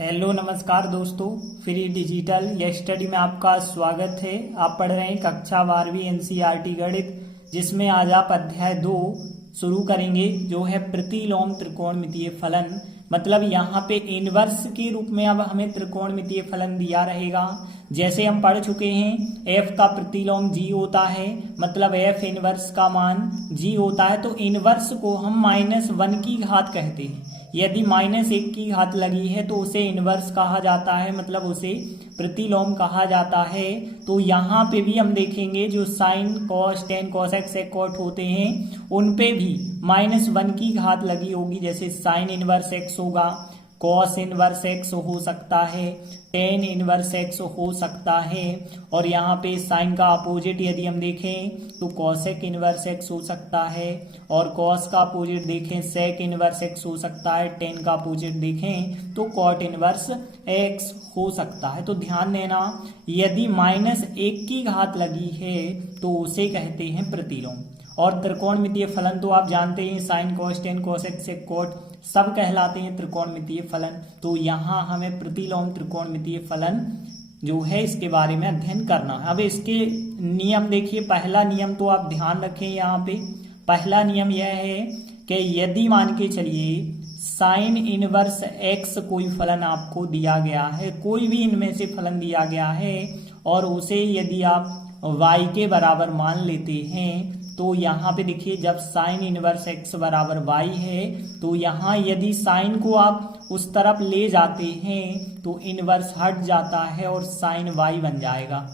Hello नमस्कार दोस्तों, free digital या स्टडी में आपका स्वागत है। आप पढ़ रहे हैं कक्षा 12वीं एनसीईआरटी गणित, जिसमें आज आप अध्याय 2 शुरू करेंगे, जो है प्रतिलोम त्रिकोणमितीय फलन। मतलब यहाँ पे इनवर्स के रूप में अब हमें त्रिकोणमितीय फलन दिया रहेगा। जैसे हम पढ़ चुके हैं, एफ का प्रतिलोम जी होता है, मतलब एफ इनवर्स का मान जी होता है। तो इनवर्स को हम -1 की घात कहते हैं। यदि -1 की घात लगी है तो उसे इनवर्स कहा जाता है, मतलब उसे प्रतिलोम कहा जाता है। तो यहाँ पे भी हम देखेंगे जो sine cos tan cosec sec cot होते हैं, उन पे भी -1 की घात लगी होगी। जैसे साइन इनवर्स एक्स होगा, कॉस इनवर्स एक्स हो सकता है, टेन इनवर्स एक्स हो सकता है। और यहाँ पे साइन का अपोजिट यदि हम देखें तो कॉसेक इनवर्स एक्स हो सकता है, और कॉस का अपोजिट देखें सेक इनवर्स एक्स हो सकता है, टेन का अपोजिट देखें तो कॉट इनवर्स एक्स हो सकता है। तो ध्यान देना, यदि -1 की घात लगी है तो उसे कहते हैं प्रतिलोम। और त्रिकोणमितीय फलन तो आप जानते हैं, sine cos tan cosec sec cot सब कहलाते हैं त्रिकोणमितीय फलन। तो यहाँ हमें प्रतिलोम त्रिकोणमितीय फलन जो है इसके बारे में अध्ययन करना है। अब इसके नियम देखिए। पहला नियम तो आप ध्यान रखें, यहाँ पे पहला नियम यह है कि यदि मान के चलिए साइन इनवर्स एक्स कोई फलन आपको दिया गया है, कोई भी इनमें से फलन दिया गया है, और उसे यदि आप y के बराबर मान लेते हैं, तो यहाँ पे देखिए जब साइन इनवर्स एक्स बराबर y है तो यहाँ यदि साइन को आप उस तरफ ले जाते हैं तो इनवर्स हट जाता है और साइन y बन जाएगा।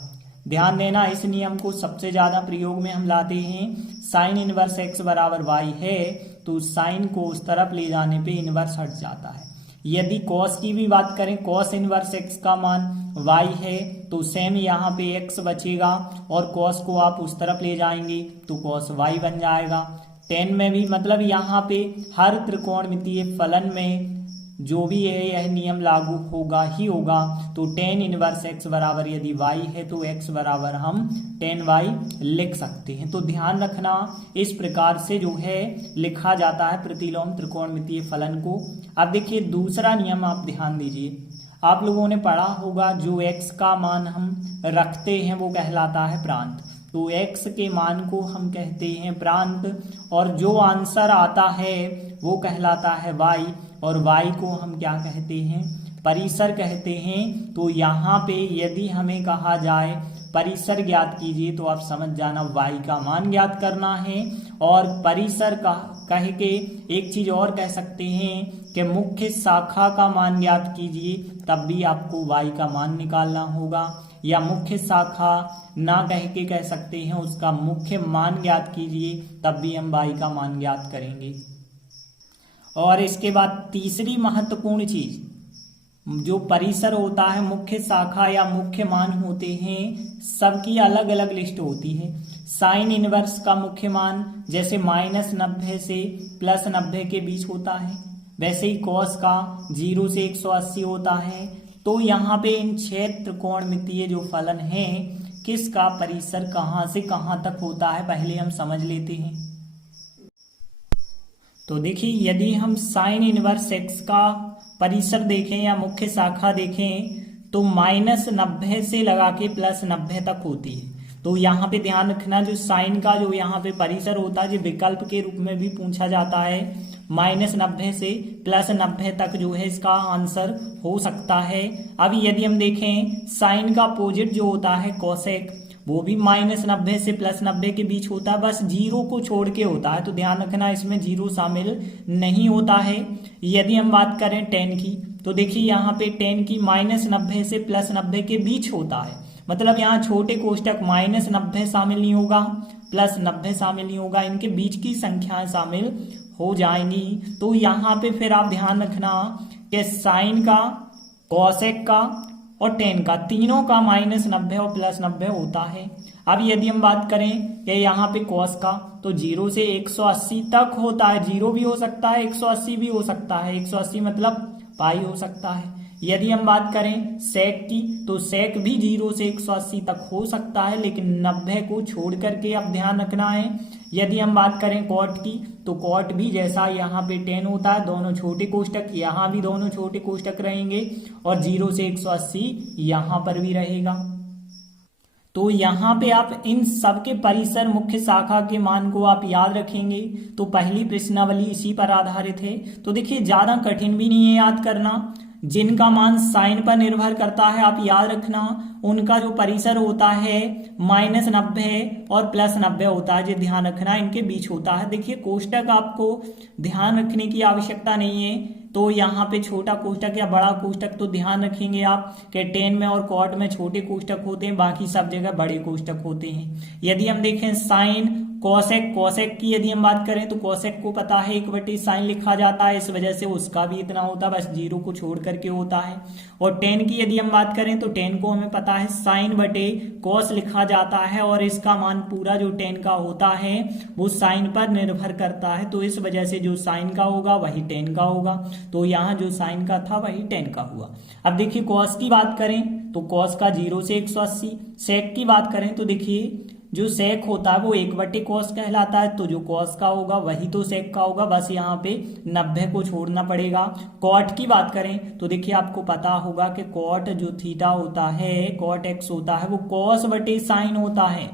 ध्यान देना, इस नियम को सबसे ज्यादा प्रयोग में हम लाते हैं। साइन इनवर्स एक्स बराबर y है तो साइन को उस तरफ ले जाने पे इनवर्स हट जाता है। यदि कॉस की भी बात करें, कॉस इनवर्स एक्स का मान y है तो सेम यहाँ पे x बचेगा, और कॉस को आप उस तरफ ले जाएंगे तो कॉस y बन जाएगा। टेन में भी, मतलब यहाँ पे हर त्रिकोणमितीय फलन में जो भी है यह नियम लागू होगा ही होगा। तो टेन इनवर्स एक्स बराबर यदि y है तो x बराबर हम टेन y लिख सकते हैं। तो ध्यान रखना, इस प्रकार से जो है लिखा जाता है प्रतिलोम त्रिकोणमितीय फलन को। अब देखिए दूसरा नियम आप ध्यान दीजिए। आप लोगों ने पढ़ा होगा जो x का मान हम रखते हैं वो कहलाता है प्रांत। तो x के मान को हम कहते हैं प्रांत, और जो आंसर आता है वो कहलाता है y, और y को हम क्या कहते हैं, परिसर कहते हैं। तो यहाँ पे यदि हमें कहा जाए परिसर ज्ञात कीजिए, तो आप समझ जाना y का मान ज्ञात करना है। और परिसर का कह के एक चीज और कह सकते हैं कि मुख्य शाखा का मान ज्ञात कीजिए, तब भी आपको y का मान निकालना होगा। या मुख्य शाखा ना कह के कह सकते हैं उसका मुख्य मान ज्ञात कीजिए, तब भी हम y का मान ज्ञात करेंगे। और इसके बाद तीसरी महत्वपूर्ण चीज, जो परिसर होता है, मुख्य शाखा या मुख्य मान होते हैं, सबकी अलग अलग लिस्ट होती है। साइन इनवर्स का मुख्य मान जैसे -90 से +90 के बीच होता है, वैसे ही कॉस का 0 से 180 होता है। तो यहाँ पे इन 6 त्रिकोणमितीय जो फलन हैं, किसका परिसर कहाँ से कहाँ तक होता है पहले हम समझ लेते हैं। तो देखिए, यदि हम साइन इनवर्स एक्स का परिसर देखें या मुख्य शाखा देखें तो -90 से लगा के +90 तक होती है। तो यहाँ पे ध्यान रखना, जो साइन का जो यहाँ पे परिसर होता है, जो विकल्प के रूप में भी पूछा जाता है, -90 से +90 तक जो है इसका आंसर हो सकता है। अब यदि हम देखें साइन का अपोजिट जो होता है कॉसेक, वो भी -90 से +90 के बीच होता है, बस 0 को छोड़ के होता है। तो ध्यान रखना, इसमें 0 शामिल नहीं होता है। यदि हम बात करें टेन की, तो देखिए यहाँ पे टेन की -90 से +90 के बीच होता है, मतलब यहाँ छोटे कोष्टक -90 शामिल नहीं होगा, +90 शामिल नहीं होगा, इनके बीच की संख्याएं शामिल हो जाएंगी। तो यहाँ पे फिर आप ध्यान रखना कि साइन का, कॉसेक का और टेन का, तीनों का -90 और +90 होता है। अब यदि हम बात करें कि यहाँ पे कॉस का, तो 0 से 180 तक होता है। 0 भी हो सकता है, 180 भी हो सकता है, 180 मतलब पाई हो सकता है। यदि हम बात करें सेक की, तो सेक भी 0 से 180 तक हो सकता है, लेकिन 90 को छोड़ करके अब ध्यान रखना है यदि हम बात करें कॉट की, तो कॉट भी जैसा यहाँ पे 10 होता है, दोनों छोटे कोष्टक, यहाँ भी दोनों छोटे कोष्टक रहेंगे और 0 से 180 यहाँ पर भी रहेगा। तो यहाँ पे आप इन सब के परिसर मुख्य शाखा के मान को आप याद रखेंगे। तो पहली प्रश्नावली इसी पर आधारित है। तो देखिए ज्यादा कठिन भी नहीं है याद करना। जिनका मान साइन पर निर्भर करता है आप याद रखना, उनका जो परिसर होता है -90 और +90 होता है, जो ध्यान रखना इनके बीच होता है। देखिए कोष्टक आपको ध्यान रखने की आवश्यकता नहीं है, तो यहाँ पे छोटा कोष्टक या बड़ा कोष्टक तो ध्यान रखेंगे आप कि 10 में और कॉट में छोटे कोष्टक होते हैं, बाकी सब जगह बड़े कोष्टक होते हैं। यदि हम देखें साइन कोसेक, कोसेक की यदि हम बात करें तो कोसेक को पता है 1/sin लिखा जाता है, इस वजह से उसका भी इतना होता है, बस 0 को छोड़ करके होता है। और 10 की यदि हम बात करें तो 10 को हमें पता है sin/cos लिखा जाता है, और इसका मान पूरा जो 10 का होता है वो साइन पर निर्भर करता है, तो इस वजह से जो साइन का होगा वही 10 का होगा। तो यहाँ जो साइन का था वही 10 का हुआ। अब देखिए कॉस की बात करें तो कॉस का 0 से 180। सेक की बात करें तो देखिए जो सेक होता है वो 1/cos कहलाता है, तो जो कॉस का होगा वही तो सेक का होगा, बस यहाँ पे 90 को छोड़ना पड़ेगा। कॉट की बात करें तो देखिए आपको पता होगा कि कॉट जो थीटा होता है, कॉट x होता है, वो cos/sin होता है,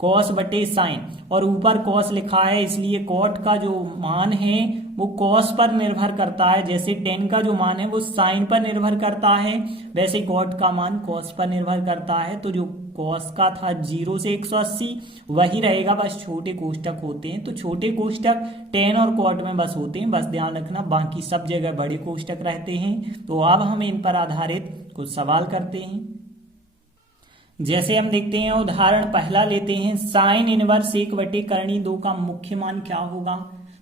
cos/sin, और ऊपर cos लिखा है, इसलिए कॉट का जो मान है वो cos पर निर्भर करता है। जैसे 10 का जो मान है वो साइन पर निर्भर करता है, वैसे कॉट का मान cos पर निर्भर करता है। तो जो cos का था 0 से 180 वही रहेगा, बस छोटे कोष्टक होते हैं, तो छोटे कोष्टक 10 और कॉट में बस होते हैं, बस ध्यान रखना, बाकी सब जगह बड़े कोष्टक रहते हैं। तो अब हम इन पर आधारित कुछ सवाल करते हैं। जैसे हम देखते हैं उदाहरण पहला लेते हैं, साइन इनवर्स 1/2 का मुख्य मान क्या होगा।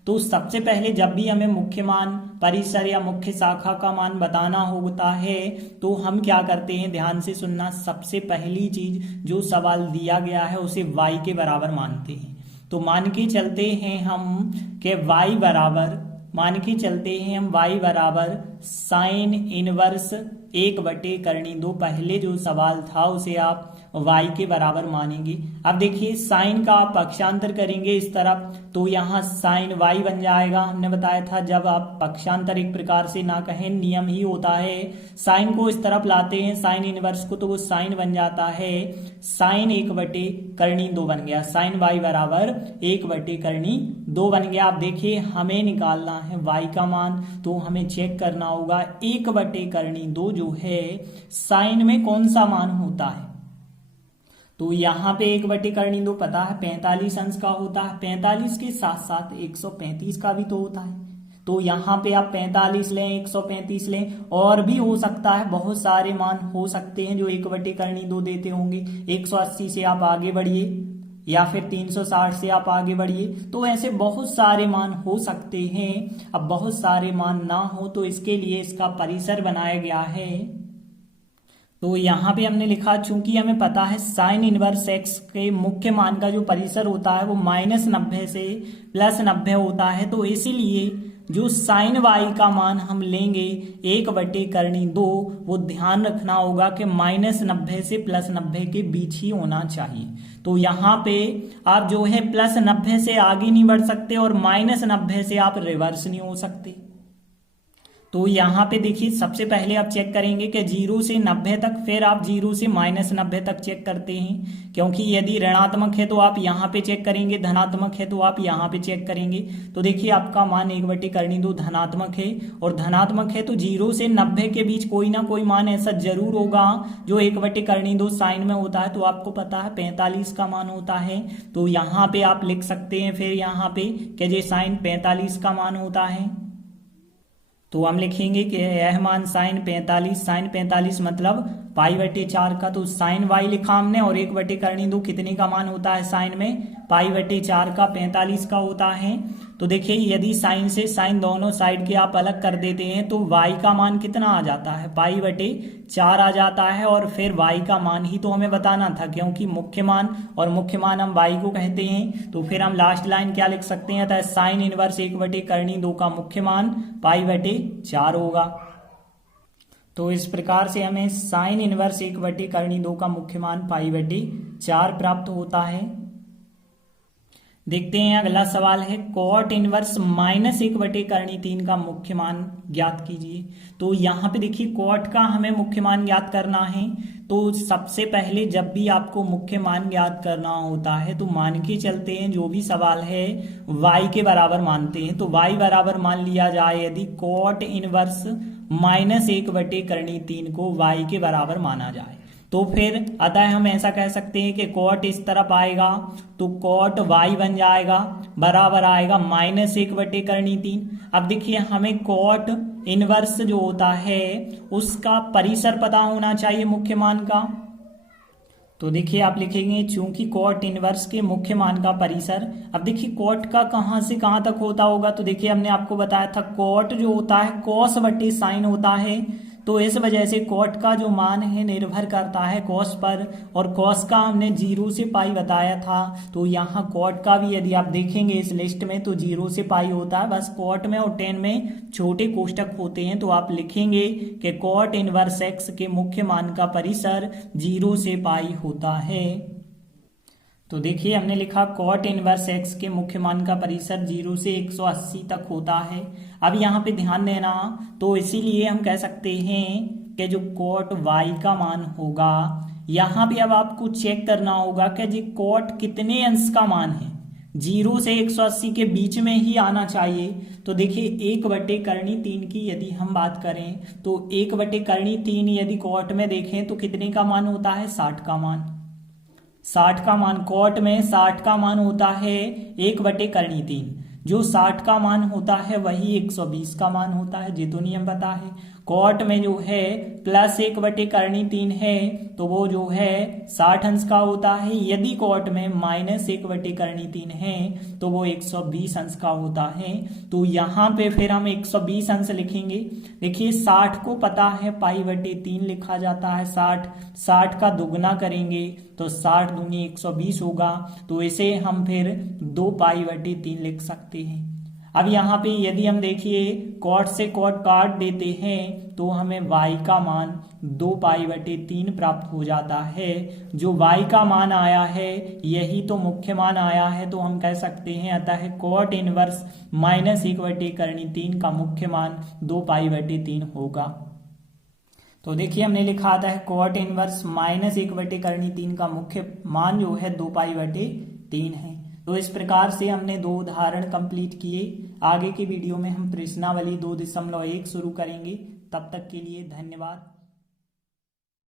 तो सबसे पहले जब भी हमें मुख्य मान, परिसर या मुख्य शाखा का मान बताना होता है तो हम क्या करते हैं, ध्यान से सुनना। सबसे पहली चीज जो सवाल दिया गया है उसे y के बराबर मानते हैं। तो मान के चलते हैं हम कि y बराबर, मान के चलते हैं हम y बराबर साइन इनवर्स 1/2। पहले जो सवाल था उसे आप y के बराबर मानेंगे। अब देखिए साइन का आप पक्षांतर करेंगे इस तरफ, तो यहाँ साइन y बन जाएगा। हमने बताया था जब आप पक्षांतर एक प्रकार से ना कहें, नियम ही होता है, साइन को इस तरफ लाते हैं साइन इनवर्स को, तो वो साइन बन जाता है साइन 1/2 बन गया। साइन y बराबर 1/2 बन गया। आप देखिए हमें निकालना है y का मान, तो हमें चेक करना होगा 1/2 जो है साइन में कौन सा मान होता है। तो यहाँ पे 1/2 पता है 45 अंश का होता है, 45 के साथ साथ 135 का भी तो होता है। तो यहाँ पे आप 45 लें, 135 लें, और भी हो सकता है, बहुत सारे मान हो सकते हैं जो 1/2 देते होंगे। 180 से आप आगे बढ़िए या फिर 360 से आप आगे बढ़िए, तो ऐसे बहुत सारे मान हो सकते हैं। अब बहुत सारे मान ना हो तो इसके लिए इसका परिसर बनाया गया है। तो यहाँ पे हमने लिखा, चूंकि हमें पता है साइन इनवर्स x के मुख्य मान का जो परिसर होता है वो -90 से +90 होता है, तो इसीलिए जो साइन y का मान हम लेंगे 1/2, वो ध्यान रखना होगा कि -90 से +90 के बीच ही होना चाहिए। तो यहाँ पे आप जो है +90 से आगे नहीं बढ़ सकते और -90 से आप रिवर्स नहीं हो सकते। तो यहाँ पे देखिए सबसे पहले आप चेक करेंगे कि 0 से 90 तक, फिर आप 0 से -90 तक चेक करते हैं, क्योंकि यदि ऋणात्मक है तो आप यहाँ पे चेक करेंगे, धनात्मक है तो आप यहाँ पे चेक करेंगे। तो देखिए आपका मान 1/2 धनात्मक है, और धनात्मक है तो 0 से 90 के बीच कोई ना कोई मान ऐसा जरूर होगा जो 1/2 साइन में होता है। तो आपको पता है 45 का मान होता है, तो यहाँ पे आप लिख सकते हैं फिर यहाँ पे कि ये साइन 45 का मान होता है। तो हम लिखेंगे कि यह मान साइन 45 मतलब π/4 का, तो साइन y लिखा हमने, और 1/2 कितने का मान होता है साइन में, π/4 का 45 का होता है। तो देखिए यदि साइन से साइन दोनों साइड के आप अलग कर देते हैं तो y का मान कितना आ जाता है, π/4 आ जाता है, और फिर y का मान ही तो हमें बताना था, क्योंकि मुख्य मान, और मुख्य मान हम y को कहते हैं। तो फिर हम लास्ट लाइन क्या लिख सकते हैं, तो साइन इनवर्स 1/2 का मुख्य मान π/4 होगा। तो इस प्रकार से हमें साइन इनवर्स 1/2 का मुख्य मान π/4 प्राप्त होता है। देखते हैं अगला सवाल है कॉट इनवर्स -1/3 का मुख्य मान ज्ञात कीजिए। तो यहाँ पे देखिए कॉट का हमें मुख्य मान ज्ञात करना है। तो सबसे पहले जब भी आपको मुख्य मान ज्ञात करना होता है तो मान के चलते हैं, जो भी सवाल है y के बराबर मानते हैं। तो y बराबर मान लिया जाए यदि कॉट इनवर्स -1/3 को y के बराबर माना जाए तो फिर अतः हम ऐसा कह सकते हैं कि कॉट इस तरफ आएगा तो कॉट y बन जाएगा बराबर आएगा -1/3। अब देखिए हमें कॉट इनवर्स जो होता है उसका परिसर पता होना चाहिए मुख्य मान का। तो देखिए आप लिखेंगे चूंकि कॉट इनवर्स के मुख्य मान का परिसर। अब देखिए कॉट का कहां से कहां तक होता होगा, तो देखिए हमने आपको बताया था कॉट जो होता है कॉस बटे साइन होता है। तो इस वजह से कॉट का जो मान है निर्भर करता है कॉस पर, और कॉस का हमने 0 से पाई बताया था। तो यहाँ कॉट का भी यदि आप देखेंगे इस लिस्ट में तो 0 से पाई होता है, बस कॉट में और टेन में छोटे कोष्टक होते हैं। तो आप लिखेंगे कि कॉट इनवर्स एक्स के मुख्य मान का परिसर 0 से पाई होता है। तो देखिए हमने लिखा कॉट इनवर्स एक्स के मुख्य मान का परिसर 0 से 180 तक होता है। अब यहाँ पे ध्यान देना, तो इसीलिए हम कह सकते हैं कि जो कॉट y का मान होगा, यहाँ पे अब आपको चेक करना होगा कि जी कॉट कितने अंश का मान है। 0 से 180 के बीच में ही आना चाहिए। तो देखिए 1/3 की यदि हम बात करें तो 1/3 यदि कॉट में देखें तो कितने का मान होता है, 60 का मान। 60 का मान कॉट में 60 का मान होता है 1/3। जो 60 का मान होता है वही 120 का मान होता है, ये तो नियम पता है। कॉट में जो है +1/3 है तो वो जो है 60 अंश का होता है। यदि कॉट में -1/3 है तो वो 120 अंश का होता है। तो यहाँ पे फिर हम 120 अंश लिखेंगे। देखिए 60 को पता है π/3 लिखा जाता है। 60 का दुगना करेंगे तो 60 दूनी 120 होगा। तो इसे हम फिर 2π/3 लिख सकते हैं। अब यहाँ पे यदि हम देखिए कॉट से कॉट काट देते हैं तो हमें y का मान 2π/3 प्राप्त हो जाता है। जो y का मान आया है यही तो मुख्य मान आया है। तो हम कह सकते हैं अतः कॉट इनवर्स -1/3 का मुख्य मान 2π/3 होगा। तो देखिए हमने लिखा था कॉट इनवर्स -1/3 का मुख्य मान जो है 2π/3 है। तो इस प्रकार से हमने 2 उदाहरण कंप्लीट किए। आगे की वीडियो में हम प्रश्नावली 2.1 शुरू करेंगे। तब तक के लिए धन्यवाद।